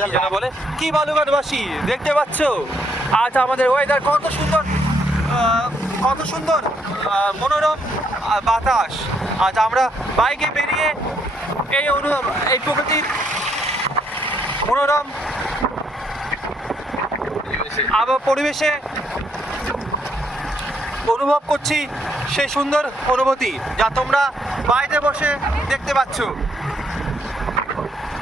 যেন বলে কি বালুঘাটবাসী দেখতে পাচ্ছ আজ আমাদের ওয়েদার কত সুন্দর, কত সুন্দর মনোরম বাতাস। আজ আমরা বাইকে বেরিয়ে এই প্রকৃতির মনোরম পরিবেশে অনুভব করছি সেই সুন্দর অনুভূতি যা তোমরা বাড়িতে বসে দেখতে পাচ্ছ।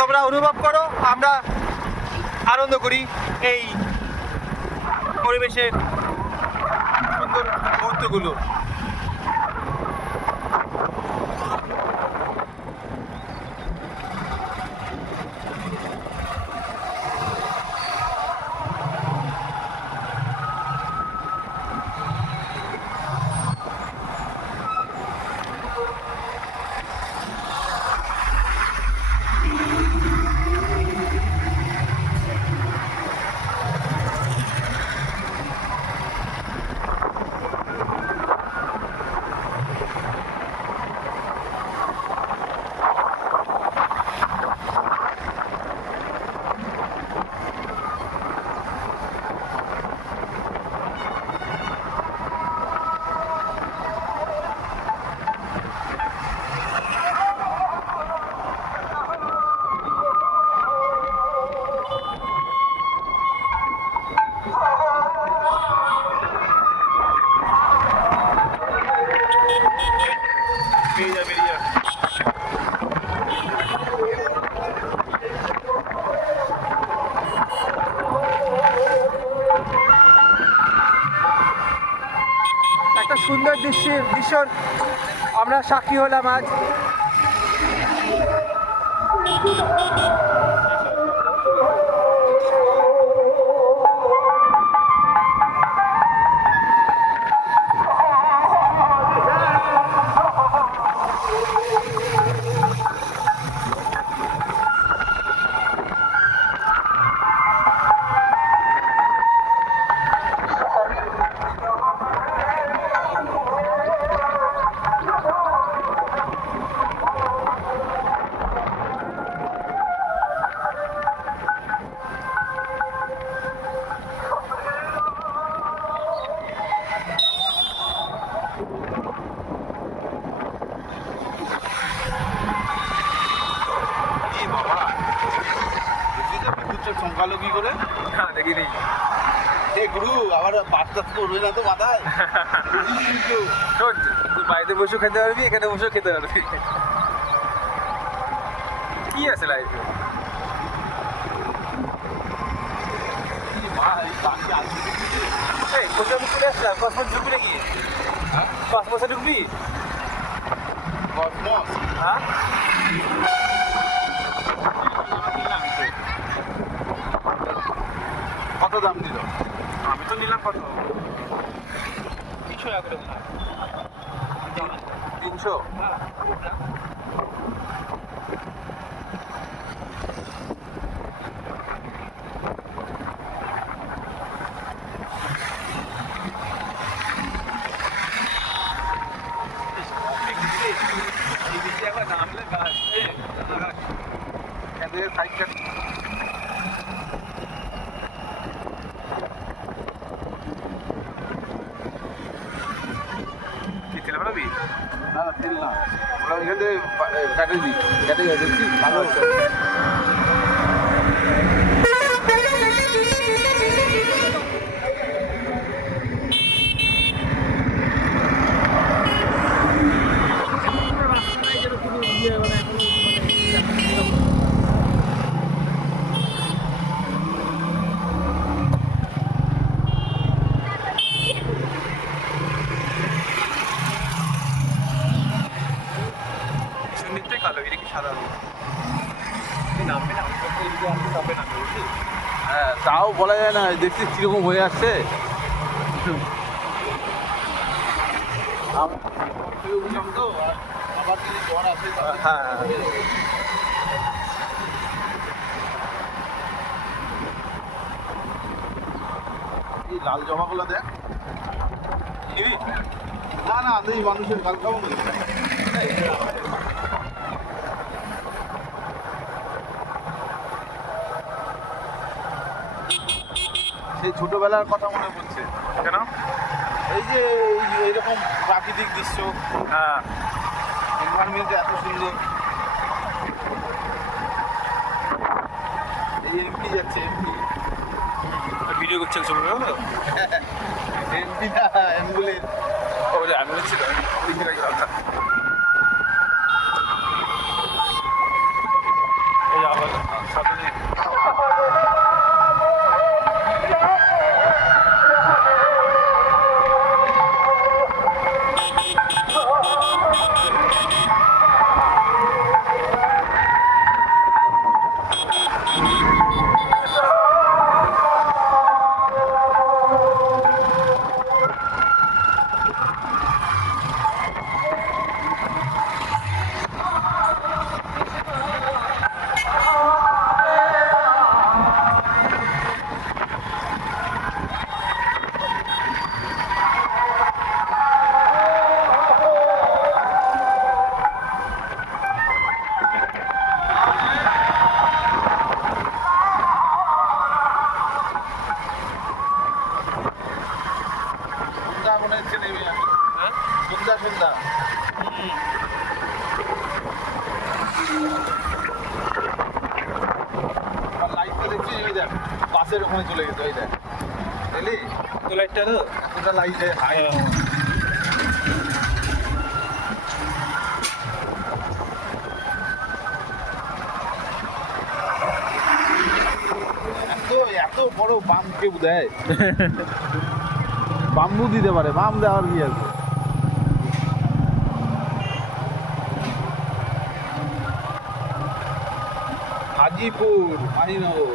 তোমরা অনুভব করো, আমরা আনন্দ করি এই পরিবেশের সুন্দর মুহূর্তগুলো। একটা সুন্দর দৃশ্যর আমরা সাক্ষী হলাম আজ। চমকালো কি করে? দেখিনি গুরু আবার বাচ্চা করবে না তো মাথায়। তুই বাড়িতে বসে খেতে পারবি, এখানে বসে খেতে পারবি। কি আছে লাইফে? কোথায় চলে আসলাম? কসমস ঢুকবি নাকি? কসমসে ঢুকবি? হ্যাঁ কত দাম দিল? আমি তো নিলাম কত 300 টাকা করে দিলাম। 300? সাইড কাট না তেল না, ওরা এখান থেকে কাটে দিই, কেটে দেখছি ভালো হচ্ছে। হ্যাঁ তাও বলা যায় না, দেখছি কিরকম হয়ে আসছে। এই লাল জমাগুলো দেখ। না না এই মানুষের গাল খাবো না। ছোটবেলার কথা মনে পড়ছে। কেন? এই যে এইরকম প্রাকৃতিক দৃশ্য, হ্যাঁ, এনভায়রনমেন্ট এত সুন্দর। এই এমপি যাচ্ছে, এমপি ভিডিও করছে ছবি এমপি না অ্যাম্বুলেন্স। ওরে আমি বলছি তো এই আবার সামনে সন্ধ্যা মনে হচ্ছে নেমে আসছে। সন্ধ্যা সন্ধ্যা আর লাইটটা দেখছি, ওই দেখ বাসের ওখানে চলে গেছে, ওই দেখ বুঝলি তো লাইটটা তো এতটা লাইটে হাই। এত এত বড় বাম কেউ দেয়? বাম্বু দিতে পারে, বাম দেওয়ার কি আছে? হাজিপুর মাহিনগর,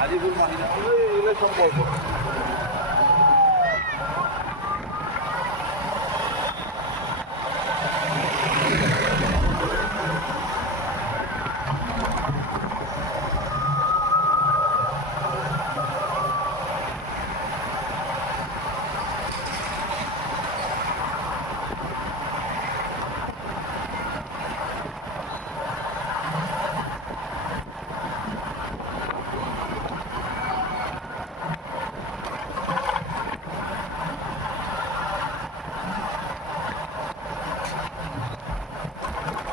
হাজিপুর মাহিনগর এগুলো সম্পর্ক।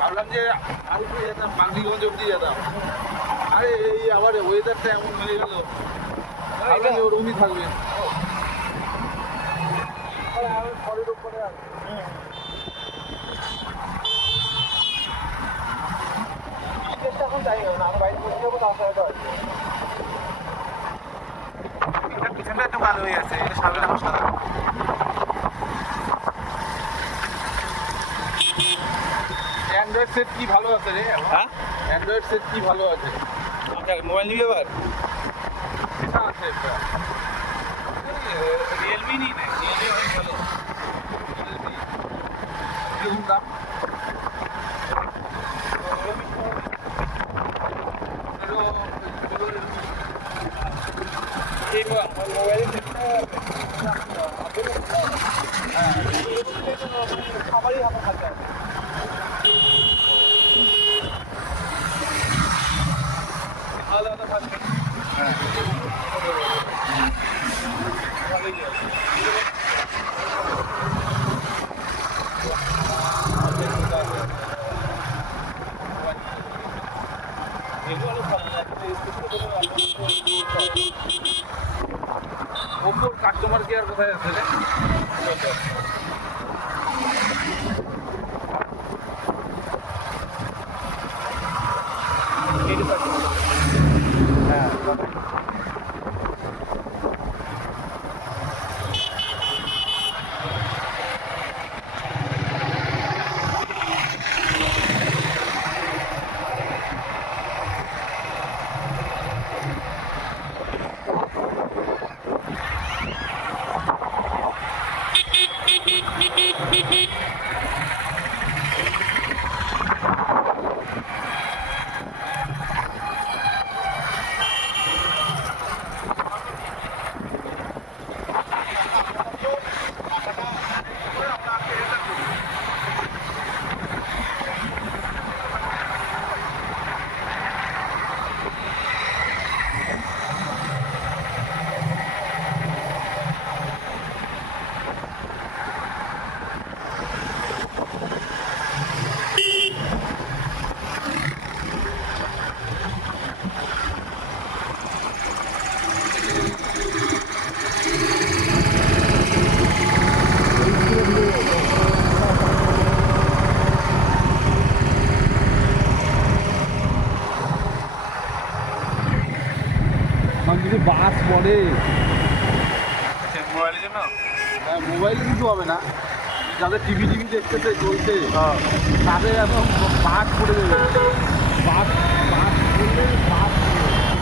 ভাবলাম যে আলিপুর যেতাম, বাংলিগঞ্জ অব্দি যেতাম। আরে এই আবার ওয়েদারটা এমন হয়ে গেল, ভাবলাম যে ওর রুমই থাকবে। ঘরের উপরে এখন যাই না, আমার বাইরে বসে যাবো, তার সাথে পিছনটা একটু ভালো হয়ে আছে, এটা সামনে হাসপাতাল। অ্যান্ড্রয়েড সেট কি ভালো আছে রে? হ্যাঁ, অ্যান্ড্রয়েড সেট কি ভালো আছে? মোবাইল নিবি আবার? এটা আছে একটা রিয়েলমি নিই না, রিয়েলমি অনেক ভালো। কিরকম দাম? এই মোবাইলের খাবারই আমার খাতে আলাদা আলাদা থাকবে। ওপোর কাস্টমার কেয়ার কোথায় আছে রে? হ্যাঁ পরে মোবাইলের জন্য হ্যাঁ মোবাইলে কিছু হবে না, যাদের টিভি দেখতেছে চলছে তাদের এখন বাদ পড়ে যাবে, বাদ বাদ পড়লে বাদ পড়ে যাবে।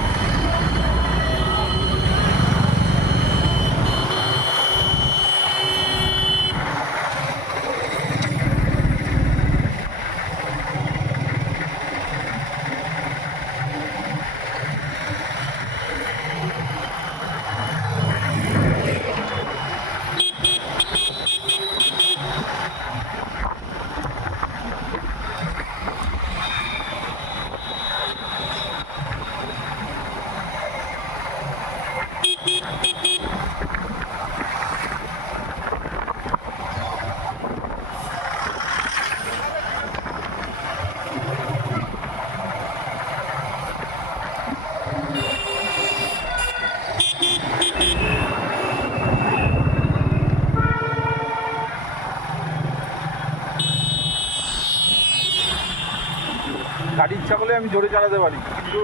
গাড়ি ইচ্ছা করলে আমি জোরে চালাতে পারি, কিন্তু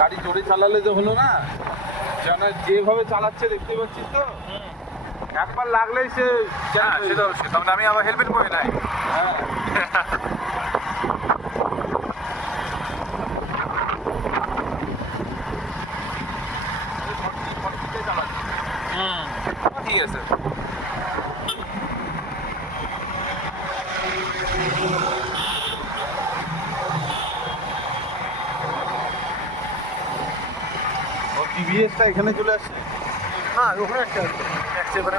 গাড়ি জোরে চালালে তো হলো না, যেন যেভাবে চালাচ্ছে দেখতে পাচ্ছিস তো, একবার লাগলেই সে হ্যাঁ সেটা অবশ্যই, তখন আমি আবার হেলমেট পরে নাই। হ্যাঁ ঠিক আছে। ও টিভিএসটা এখানে চলে আসছে। হ্যাঁ ওখানে একটা আছে এবারে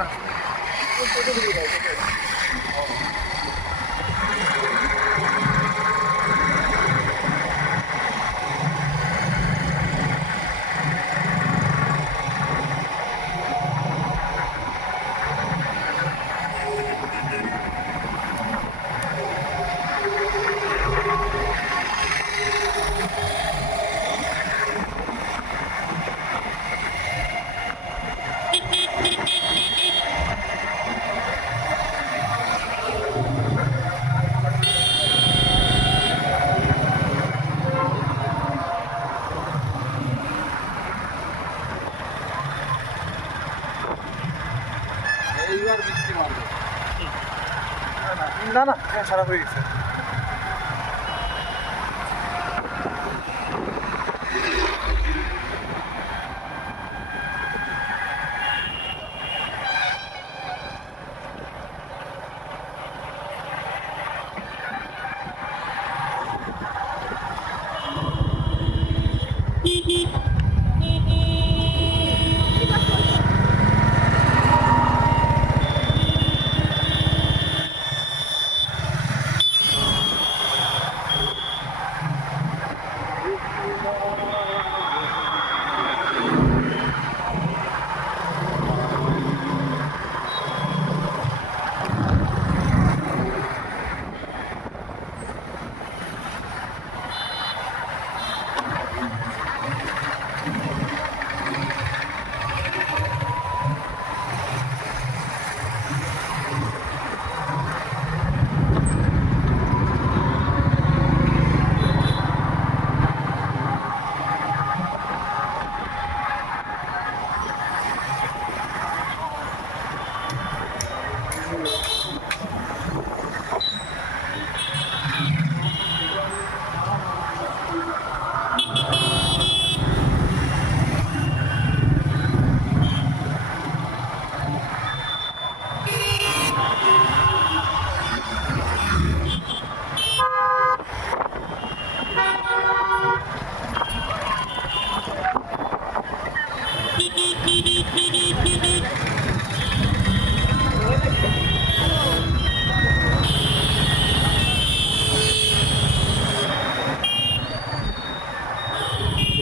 এইবার বৃষ্টি মারবে। না না সারা হয়ে গেছে।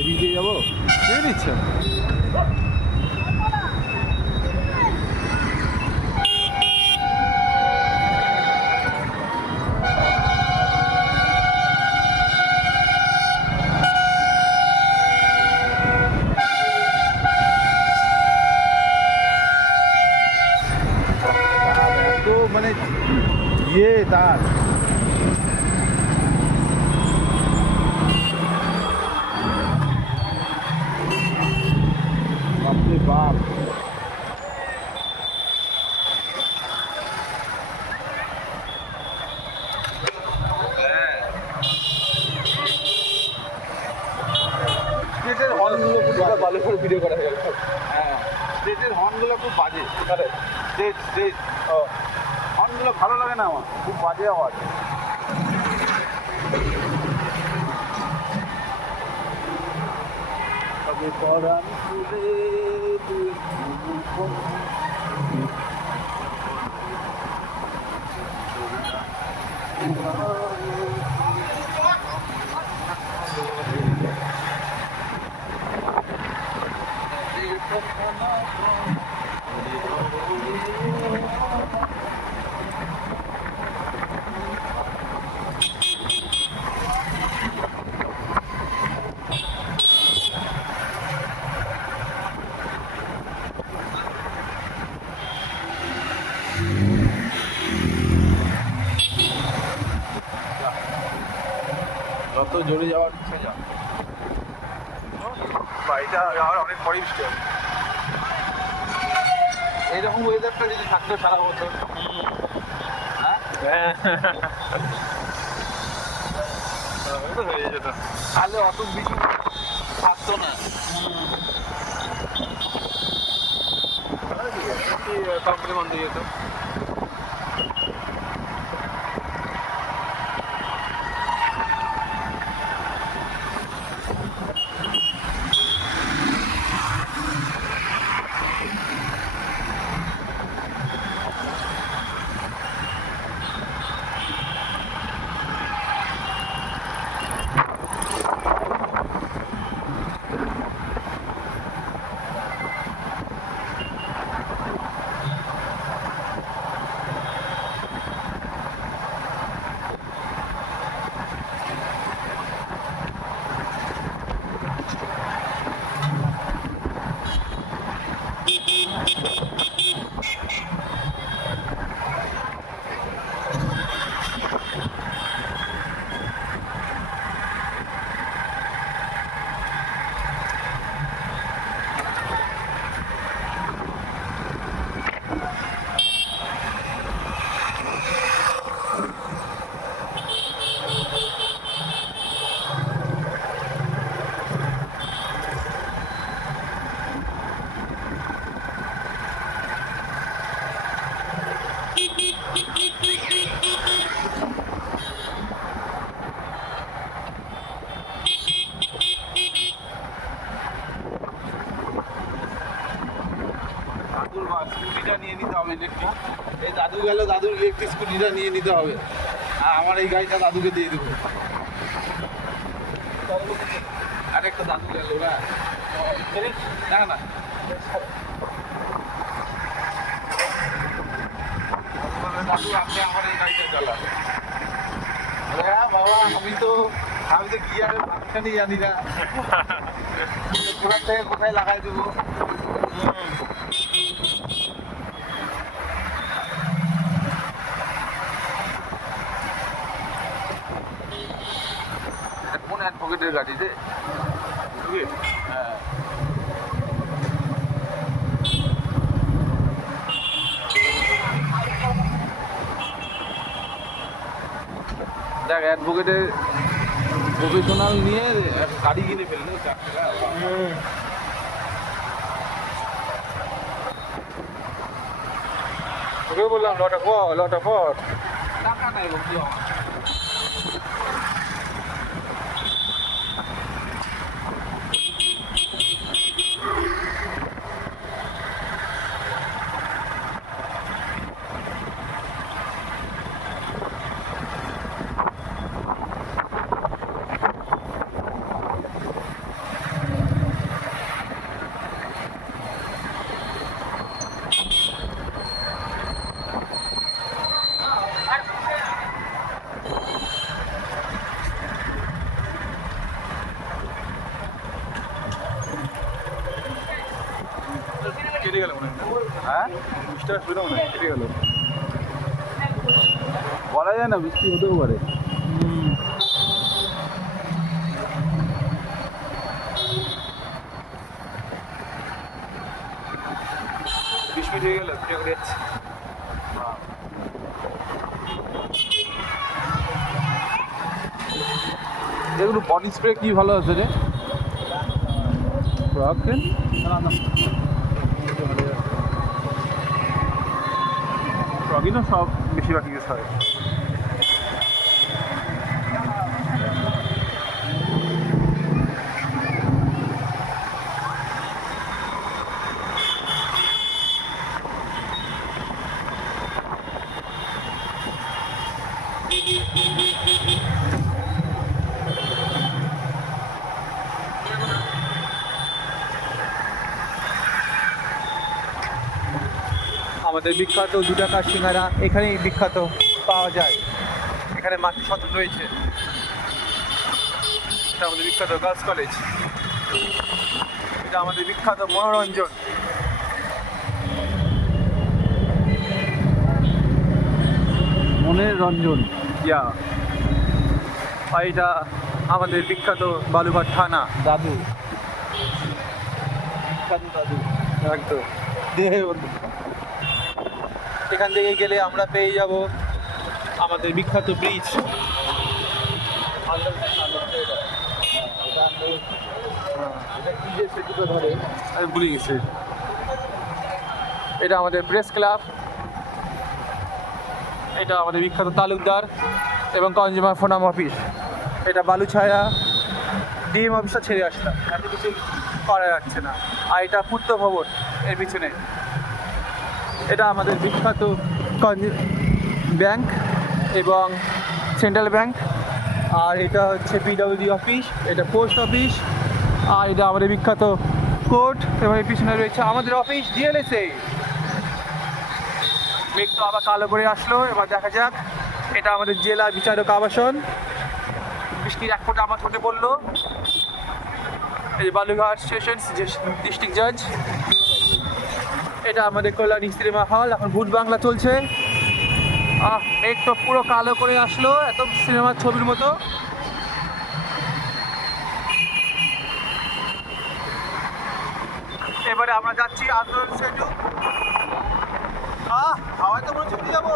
এদিকে যাবো, কে দিচ্ছে? তো মানে তার বাপরে ভিডিও করা হয়ে গেল। হ্যাঁ, স্টেজের হর্নগুলো খুব বাজে। স্টেজ হর্নগুলো ভালো লাগে না আমার, খুব বাজে আওয়াজ। তবে পরাণ খুলে তুই যত জোরে যাওয়ার ইচ্ছা যা। বাড়িটা আর অনেক পরে বৃষ্টি হবে। এইরকম ওয়েদারটা যদি থাকতো সারা বছর, হ্যাঁ হয়ে যেত। তাহলে অত বৃষ্টি থাকতো না। কোম্পানি বন্ধ হয়ে যেত। দাদুর বা স্কুটিটা নিয়ে নিতে হবে ইলেকট্রিক। এই দাদু গেল, দাদুর ইলেকট্রিক স্কুটিটা নিয়ে নিতে হবে, আর আমার এই গাড়িটা দাদুকে দিয়ে দেবো। আরেকটা দাদু গেল না, না না দাদু আপনি আমার এই গাড়িটা চালান। হ্যাঁ বাবা, আমি তো গিয়ারের ভাগখানি জানি না, কোথার থেকে কোথায় লাগাই দেবো। কোন অ্যাডভোকেটের গাড়ি রে? হ্যাঁ, দেখ অ্যাডভোকেটের প্রফেশনাল নিয়ে গাড়ি কিনে ফেললো 4 টাকা। ওকে বললাম লটা পর টাকা নাই বলছি আমার। কেটে গেল মনে হয়। হ্যাঁ, বৃষ্টিটা শুরু মনে হয় কেটে গেল। বলা যায় না, বৃষ্টি হতেও পারে। 20 মিনিট হয়ে গেল ভিডিও করে যাচ্ছি। এগুলো বডি স্প্রে কি ভালো আছে রে? Fröken? ফ্রগিনও সব বেশিরভাগ ইউজ হয়। আমাদের বিখ্যাত 2 টাকার সিঙ্গারা এখানেই বিখ্যাত পাওয়া যায়। এখানে মাতৃ সদন রয়েছে। এটা আমাদের বিখ্যাত গার্লস কলেজ। এটা আমাদের বিখ্যাত মনোরঞ্জন। মনের রঞ্জন। ইয়া, আর এটা আমাদের বিখ্যাত বালুঘাট থানা। দাদু। বিখ্যাত দাদু একদম। এখান থেকে গেলে আমরা পেয়ে যাব আমাদের বিখ্যাত ব্রিজ। আমি ভুলে গেছি। এটা আমাদের প্রেস ক্লাব। এটা আমাদের বিখ্যাত তালুকদার এবং কনজিউমার ফোরাম অফিস। এটা বালুছায়া ডিএম অফিসটা ছেড়ে আসলাম, এত কিছু করা যাচ্ছে না। আর এটা পূর্ত ভবন এর পিছনে। এটা আমাদের বিখ্যাত ব্যাংক এবং সেন্ট্রাল ব্যাংক। আর এটা হচ্ছে পিডব্লিউডি অফিস, এটা পোস্ট অফিস। আর এটা আমাদের বিখ্যাত কোর্ট এবং এর পিছনে রয়েছে আমাদের অফিস ডিএলএসএ। মেঘ তো আবার কালো করে আসলো, এবার দেখা যাক। এটা আমাদের জেলা বিচারক আবাসন। বৃষ্টির এক ফোঁটা আমার ঠোঁটে পড়লো। এই যে বালুঘাট সেশনস ডিস্ট্রিক্ট জাজ। এটা আমাদের কল্যাণী সিনেমা হল, এখন ভূত বাংলা চলছে। মেঘ তো পুরো কালো করে আসলো, এত সিনেমার ছবির মতো। এবারে আমরা যাচ্ছি আন্দোলন সেতু। হাওয়ায় তো মনে ছুটে যাবো।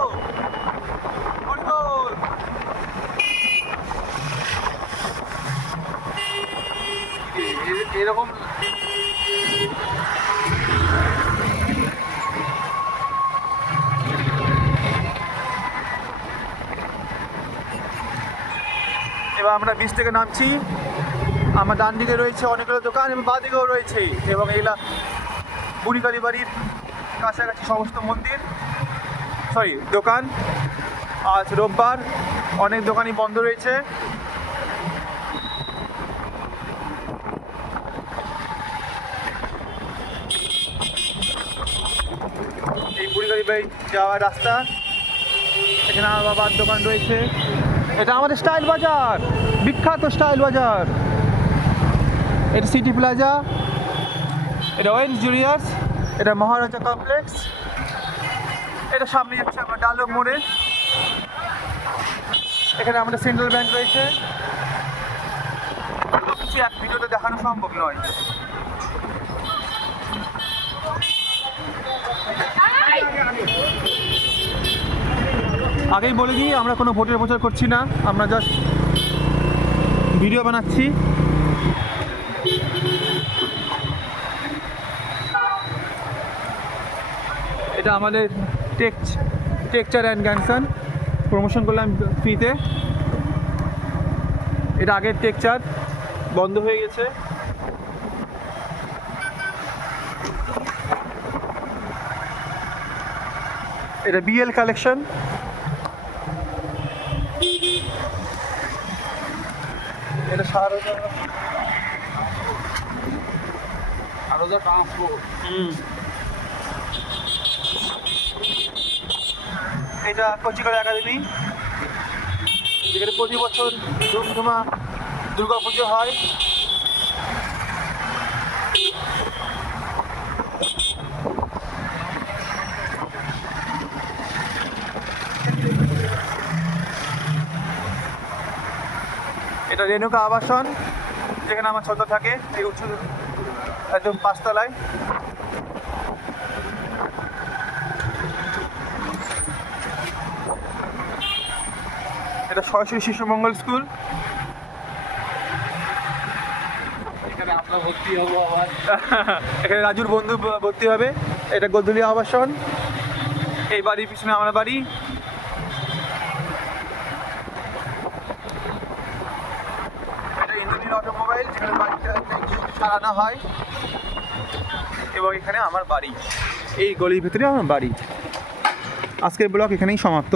এরকম এবার আমরা ব্রিজ থেকে নামছি। আমার ডান দিকে রয়েছে অনেকগুলো দোকান এবং বাঁ দিকেও রয়েছে, এবং এগুলা বুড়িকালী বাড়ির কাছাকাছি সমস্ত মন্দির, দোকান। আজ রোববার, অনেক দোকানই বন্ধ রয়েছে। এই বুড়িকালী বাড়ি যাওয়ার রাস্তা। এখানে আমার বাবার দোকান রয়েছে। এটা আমাদের স্টাইল বাজার, বিখ্যাত স্টাইল বাজার। এটা সিটি প্লাজা, এটা ওয়েন্স জুনিয়র্স, এটা মহারাজা কমপ্লেক্স। এটা সামনে যাচ্ছে আমার ডালক মোড়ে। এখানে আমাদের সেন্ট্রাল ব্যাংক রয়েছে। কিছু এক ভিডিওতে দেখানো সম্ভব নয়। আগেই বলে দিই, আমরা কোনো ভোটের প্রচার করছি না, আমরা জাস্ট ভিডিও বানাচ্ছি। এটা আমাদের টেক্সচার অ্যান্ড গ্যানসন প্রমোশন করলাম ফ্রিতে। এটা আগের টেক্সচার, বন্ধ হয়ে গেছে। এটা বিএল কালেকশন। এটা সারদা ট্রান্সপোর্ট। এটা কচিকার একাডেমি, যেখানে প্রতি বছর ধুমধুমা দুর্গা পুজো হয়। এটা রেণুকা আবাসন, যেখানে আমার ছোট থাকে, এই উচ্চ একদম 5 তলায়। এটা সরাসরি শিশু মঙ্গল স্কুল। এখানে আপনার আমরা ভর্তি হবো আবার। এখানে রাজুর বন্ধু ভর্তি হবে। এটা গোদুলিয়া আবাসন। এই বাড়ির পিছনে আমার বাড়ি। এটা ইন্দ্রনীল অটোমোবাইল, যেখানে বাড়িটা সারানো হয়। এবং এখানে আমার বাড়ি, এই গলির ভিতরে আমার বাড়ি। আজকের ব্লগ এখানেই সমাপ্ত।